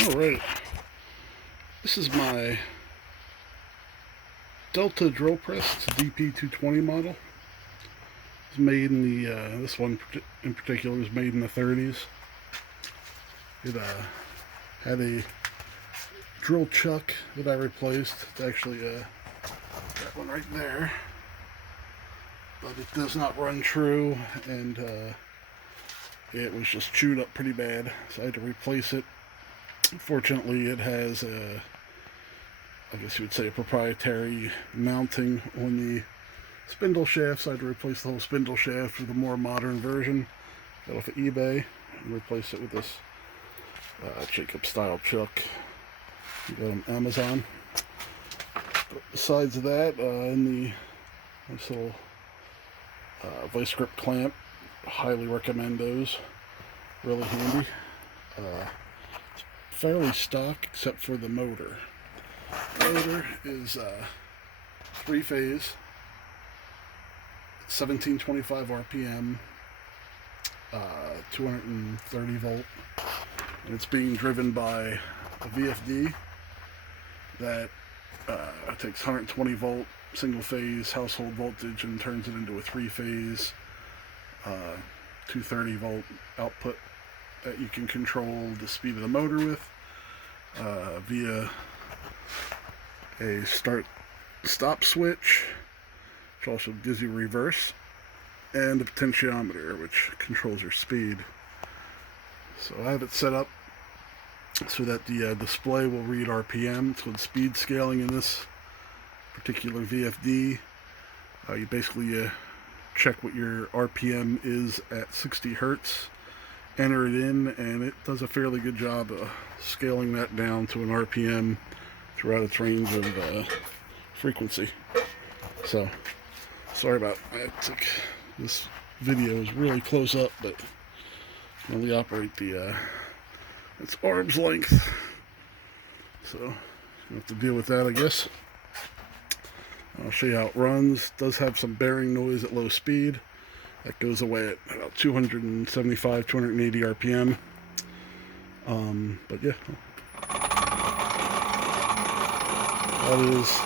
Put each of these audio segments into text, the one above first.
Alright, this is my Delta drill press. It's a DP220 model. It's made in the, this one in particular is made in the 30s. It had a drill chuck that I replaced. It's actually that one right there. But it does not run true, and it was just chewed up pretty bad, so I had to replace it. Fortunately, it has I guess you would say a proprietary mounting on the spindle shaft, so I had to replace the whole spindle shaft with a more modern version. Got off of eBay and replaced it with this Jacob style chuck. You got on Amazon. But besides that, in the nice little vice grip clamp, highly recommend those. Really handy. It's fairly stock except for the motor. The motor is 3-phase, 1725 RPM, 230 volt, and it's being driven by a VFD that takes 120 volt single phase household voltage and turns it into a 3-phase 230 volt output that you can control the speed of the motor with via a start stop switch, which also gives you reverse, and a potentiometer which controls your speed. So I have it set up so that the display will read RPM. It's called speed scaling in this particular VFD. You basically check what your RPM is at 60 hertz, enter it in, and it does a fairly good job of scaling that down to an RPM throughout its range of frequency. So, sorry about that. This video is really close up, but I can only operate the its arm's length. So, you have to deal with that, I guess. I'll show you how it runs. It does have some bearing noise at low speed. That goes away at about 275, 280 RPM. But yeah, that is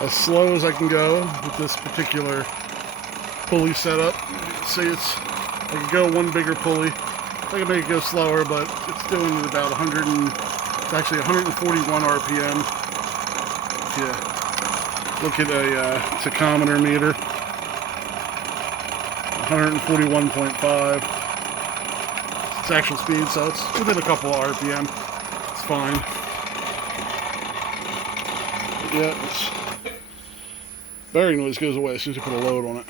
as slow as I can go with this particular pulley setup. See, I could go one bigger pulley. I can make it go slower, but it's doing about 100 and it's actually 141 RPM. If you look at a tachometer meter, 141.5. It's actual speed, so it's within a couple of RPM. It's fine. But yeah, bearing noise goes away as soon as you put a load on it.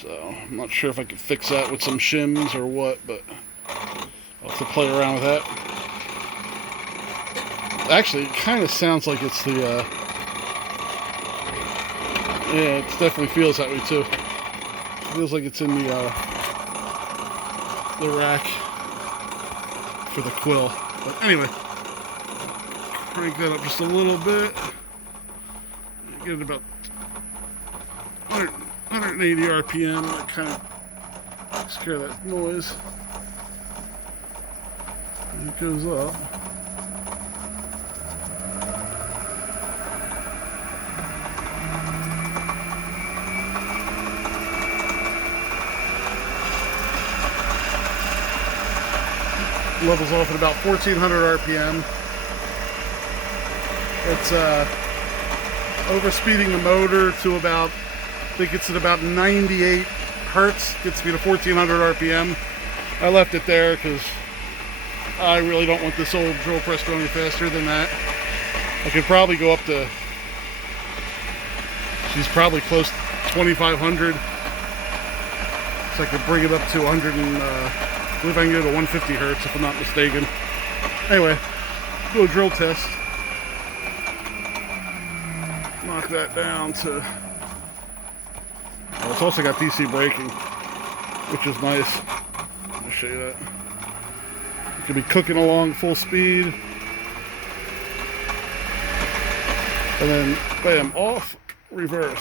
So I'm not sure if I could fix that with some shims or what, but I'll have to play around with that. Actually, it kind of sounds like it's the yeah, it definitely feels that way too. It feels like it's in the rack for the quill. But anyway, crank that up just a little bit. Get it about 180 RPM. That kind of takes care of that noise. And it goes up. Levels off at about 1400 RPM. It's overspeeding the motor to about, I think it's at about 98 hertz. Gets me to 1400 RPM. I left it there because I really don't want this old drill press going any faster than that. I could probably go up to, she's probably close to 2500. So I could bring it up to 100 and, I believe I can go to 150 hertz if I'm not mistaken. Anyway, do a drill test. Knock that down to... Oh, it's also got DC braking, which is nice. I'll show you that. You could be cooking along full speed. And then, bam, off, reverse.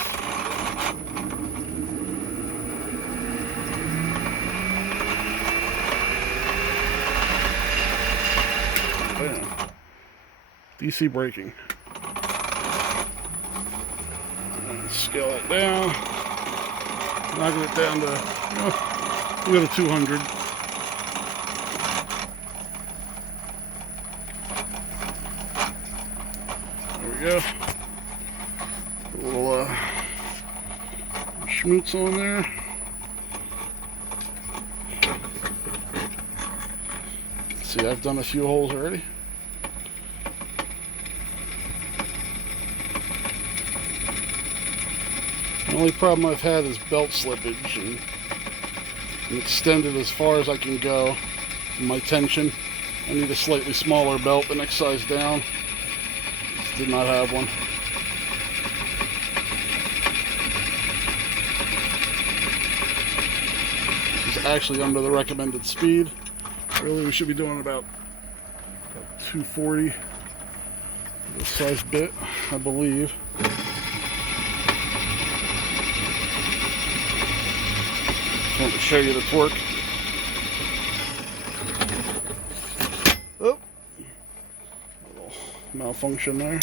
Bam. DC braking. And scale it down. Knock it down to, we'll go to 200. There we go. A little schmutz on there. See, I've done a few holes already. The only problem I've had is belt slippage, and I'm extended as far as I can go in my tension. I need a slightly smaller belt the next size down. Just did not have one. This is actually under the recommended speed. Really, we should be doing about 240 this size bit, I believe. Just want to show you the torque. Oh, little malfunction there.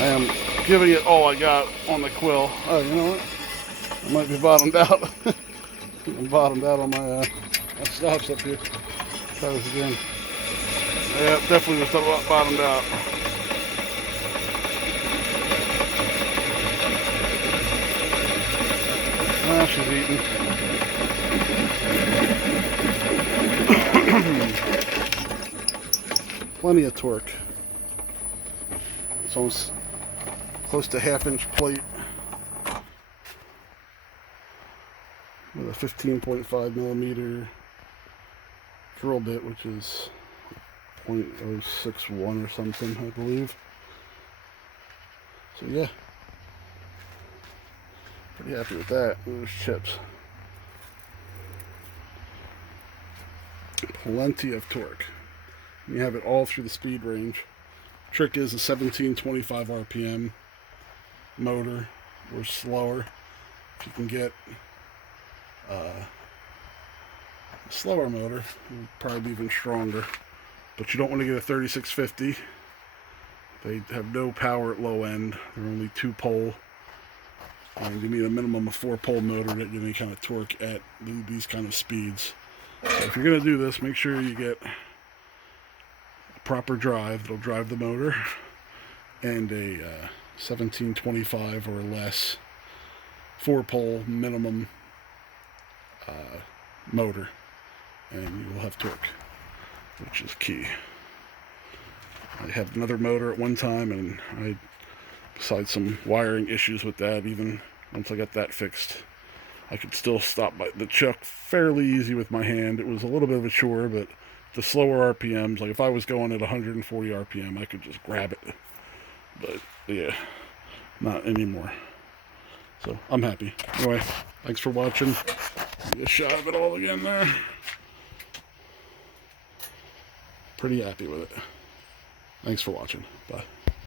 I am giving it all I got on the quill. Oh, you know what? I might be bottomed out. I'm bottomed out on my stops up here. Try this again. Yeah, definitely was bottomed out. Ah, she's eating. Plenty of torque. It's almost close to 1/2-inch plate with a 15.5 millimeter drill bit, which is 0.061 or something, I believe. So yeah, pretty happy with that. Those chips. Plenty of torque. You have it all through the speed range. Trick is a 1725 RPM motor or slower. If you can get a slower motor, it'll probably be even stronger. But you don't want to get a 3650. They have no power at low end. They're only 2-pole. And you need a minimum of 4-pole motor to get any kind of torque at these kind of speeds. So if you're going to do this, make sure you get a proper drive that'll drive the motor and a 1725 or less 4-pole minimum motor, and you will have torque, which is key. I had another motor at one time, and besides some wiring issues with that, even once I got that fixed, I could still stop the chuck fairly easy with my hand. It was a little bit of a chore, but the slower RPMs, like if I was going at 140 RPM, I could just grab it. But yeah, not anymore. So I'm happy. Anyway, thanks for watching. Give you a shot of it all again there. Pretty happy with it. Thanks for watching. Bye.